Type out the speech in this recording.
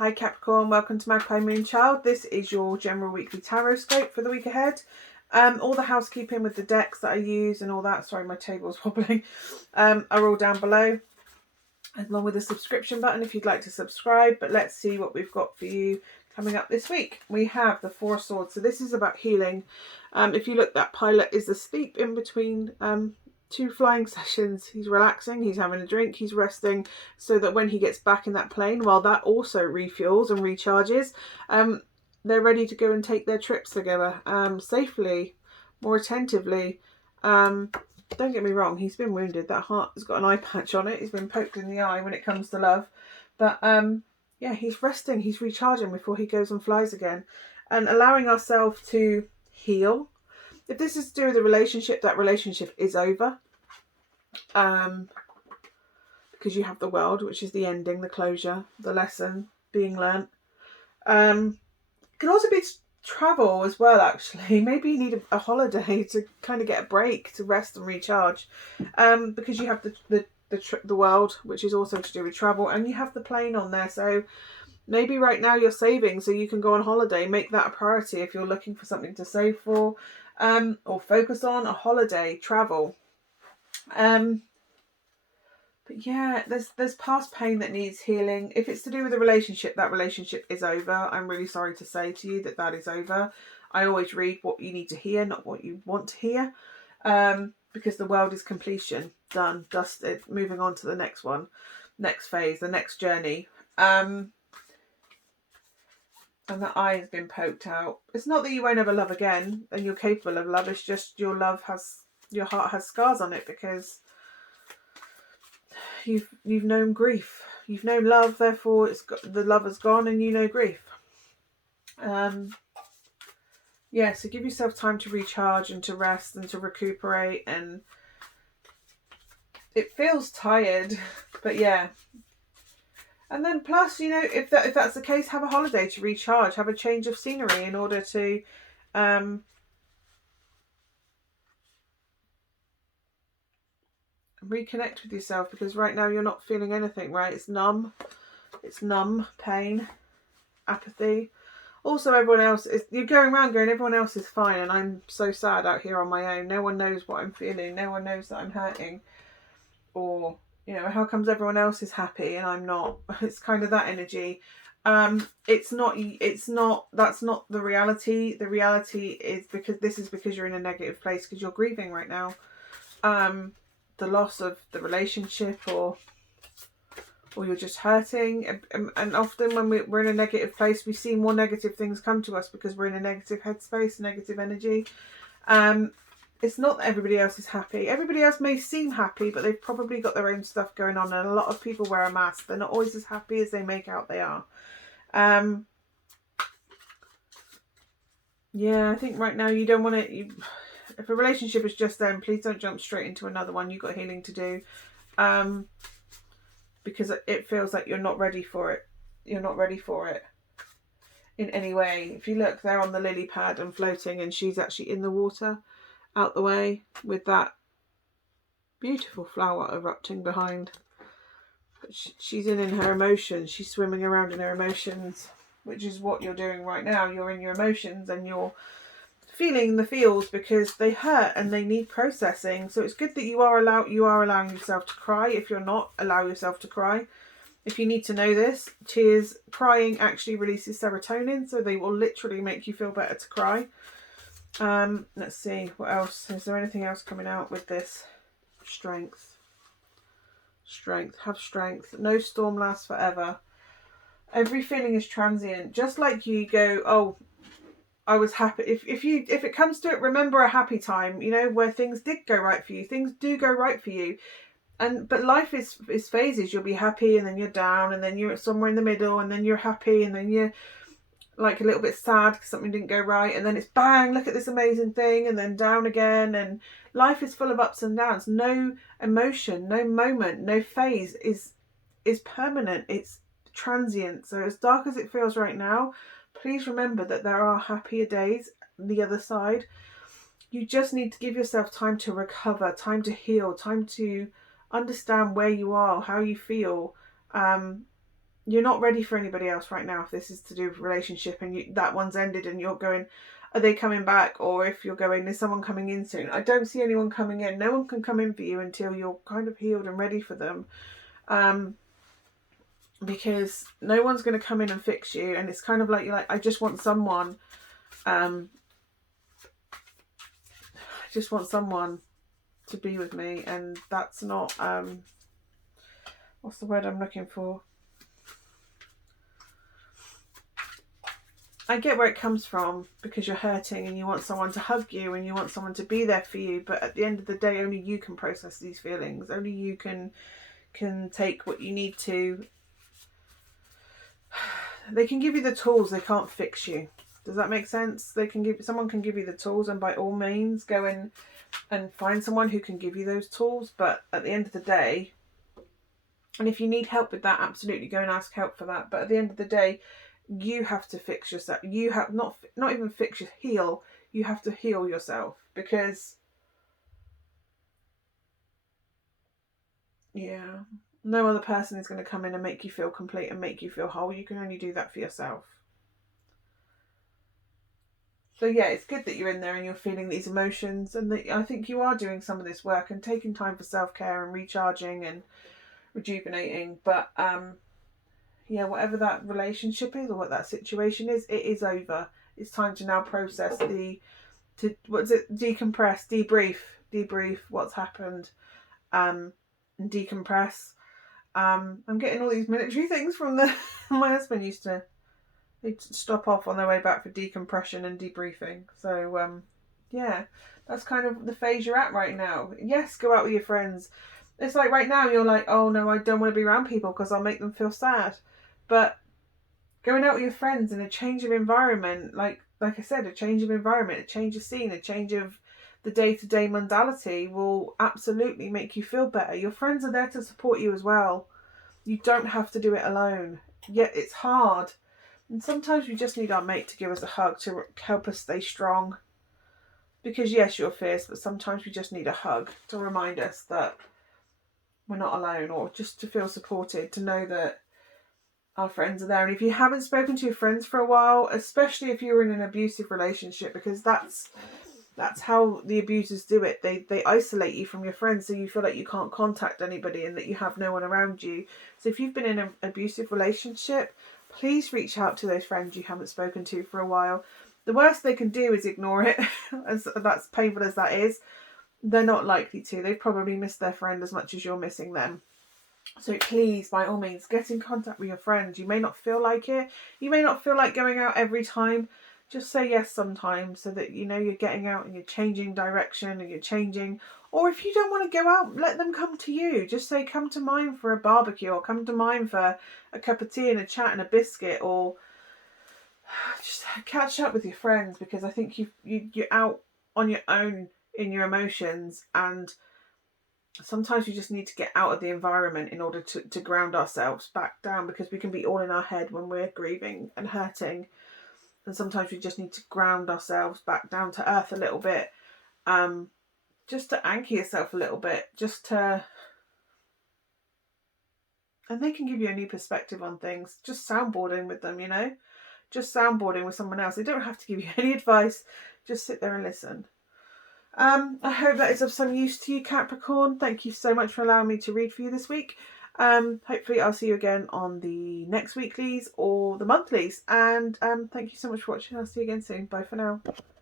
Hi Capricorn, welcome to Magpie Moonchild. This is your general weekly tarot scope for the week ahead. All the housekeeping with the decks that I use and all that, sorry my table's wobbling, are all down below, along with the subscription button if you'd like to subscribe. But let's see what we've got for you coming up this week. We have the Four of Swords, so this is about healing. If you look, that pilot is asleep in between two flying sessions. He's relaxing, he's having a drink, he's resting, so that when he gets back in that plane, while that also refuels and recharges, they're ready to go and take their trips together, safely, more attentively. Don't get me wrong, he's been wounded. That heart has got an eye patch on it. He's been poked in the eye when it comes to love. But yeah, he's resting, he's recharging before he goes and flies again. And allowing ourselves to heal. If this is to do with a relationship, that relationship is over. Because you have the world, which is the ending, the closure, the lesson being learnt. It can also be travel as well, actually. Maybe you need a holiday to kind of get a break, to rest and recharge. Because you have the world, which is also to do with travel, and you have the plane on there. So maybe right now you're saving so you can go on holiday. Make that a priority if you're looking for something to save for. Or focus on a holiday, travel. But yeah, there's past pain that needs healing. If it's to do with a relationship, that relationship is over. I'm really sorry to say to you that is over. I always read what you need to hear, not what you want to hear. Because the world is completion, done, dusted, moving on to the next one, next phase, the next journey. And that eye has been poked out. It's not that you won't ever love again and you're capable of love. It's just your heart has scars on it, because you've known grief. You've known love, therefore the love has gone and you know grief. Yeah, so give yourself time to recharge and to rest and to recuperate. And it feels tired, but yeah. And then plus, if that's the case, have a holiday to recharge, have a change of scenery in order to reconnect with yourself, because right now you're not feeling anything, right? It's numb, pain, apathy. Also, everyone else you're going around going, everyone else is fine and I'm so sad out here on my own. No one knows what I'm feeling. No one knows that I'm hurting. Or, how comes everyone else is happy and I'm not? It's kind of that energy. That's not the reality. The reality is because you're in a negative place, because you're grieving right now. The loss of the relationship, or you're just hurting. And often when we're in a negative place, we see more negative things come to us because we're in a negative headspace, negative energy. It's not that everybody else is happy. Everybody else may seem happy, but they've probably got their own stuff going on. And a lot of people wear a mask. They're not always as happy as they make out they are. Yeah, I think right now you don't want to... If a relationship is just them, please don't jump straight into another one. You've got healing to do. Because it feels like you're not ready for it. You're not ready for it in any way. If you look, they're on the lily pad and floating, and she's actually in the water out the way with that beautiful flower erupting behind. But she's in her emotions. She's swimming around in her emotions, which is what you're doing right now. You're in your emotions and you're feeling the feels, because they hurt and they need processing. So it's good that you are allowing yourself to cry. If you're not, allow yourself to cry. If you need to know this, tears, crying actually releases serotonin, so they will literally make you feel better to cry. Let's see what else. Is there anything else coming out with this? Strength. Have strength. No storm lasts forever. Every feeling is transient. Just like you go, oh, I was happy. If it comes to it, remember a happy time, where things did go right for you. Things do go right for you. But life is phases. You'll be happy and then you're down, and then you're somewhere in the middle, and then you're happy, and then you're like a little bit sad because something didn't go right, and then it's bang, look at this amazing thing, and then down again. And life is full of ups and downs. No emotion, no moment, no phase is permanent. It's transient. So as dark as it feels right now, please remember that there are happier days on the other side. You just need to give yourself time to recover, time to heal, time to understand where you are, how you feel. you're not ready for anybody else right now. If this is to do with relationship and that one's ended and you're going, are they coming back? Or if you're going, is someone coming in soon? I don't see anyone coming in. No one can come in for you until you're kind of healed and ready for them. Because no one's going to come in and fix you. And it's kind of like, you're like, I just want someone, to be with me. And that's not, what's the word I'm looking for? I get where it comes from, because you're hurting and you want someone to hug you and you want someone to be there for you. But at the end of the day, only you can process these feelings. Only you can take what you need to. They can give you the tools, they can't fix you. Does that make sense? Someone can give you the tools, and by all means go in and find someone who can give you those tools. But at the end of the day, and if you need help with that, absolutely go and ask help for that. But at the end of the day, you have to fix yourself. You have not even fix, heal. You have to heal yourself, because no other person is going to come in and make you feel complete and make you feel whole. You can only do that for yourself. So yeah, it's good that you're in there and you're feeling these emotions, and that I think you are doing some of this work and taking time for self-care and recharging and rejuvenating. But whatever that relationship is or what that situation is, it is over. It's time to now process decompress, debrief what's happened, and decompress. I'm getting all these military things from my husband they'd stop off on their way back for decompression and debriefing. So that's kind of the phase you're at right now. Yes, go out with your friends. It's like right now you're like, oh no, I don't want to be around people because I'll make them feel sad. But going out with your friends in a change of environment, like I said, a change of environment, a change of scene, a change of the day-to-day modality will absolutely make you feel better. Your friends are there to support you as well. You don't have to do it alone. Yet it's hard. And sometimes we just need our mate to give us a hug to help us stay strong. Because yes, you're fierce, but sometimes we just need a hug to remind us that we're not alone, or just to feel supported, to know that our friends are there. And if you haven't spoken to your friends for a while, especially if you're in an abusive relationship, because that's how the abusers do it. They isolate you from your friends, so you feel like you can't contact anybody and that you have no one around you. So if you've been in an abusive relationship, please reach out to those friends you haven't spoken to for a while. The worst they can do is ignore it, as that's painful as that is. They're not likely to. They've probably missed their friend as much as you're missing them. So please, by all means, get in contact with your friends. You may not feel like it. You may not feel like going out every time. Just say yes sometimes, so that you know you're getting out and you're changing direction and you're changing. Or if you don't want to go out, let them come to you. Just say, come to mine for a barbecue, or come to mine for a cup of tea and a chat and a biscuit, or just catch up with your friends, because I think you're out on your own in your emotions, and sometimes we just need to get out of the environment in order to ground ourselves back down, because we can be all in our head when we're grieving and hurting. And sometimes we just need to ground ourselves back down to earth a little bit, just to anchor yourself a little bit, and they can give you a new perspective on things. Just soundboarding with them, just soundboarding with someone else. They don't have to give you any advice. Just sit there and listen. I hope that is of some use to you, Capricorn. Thank you so much for allowing me to read for you this week. Hopefully I'll see you again on the next weeklies or the monthlies. And thank you so much for watching. I'll see you again soon. Bye for now.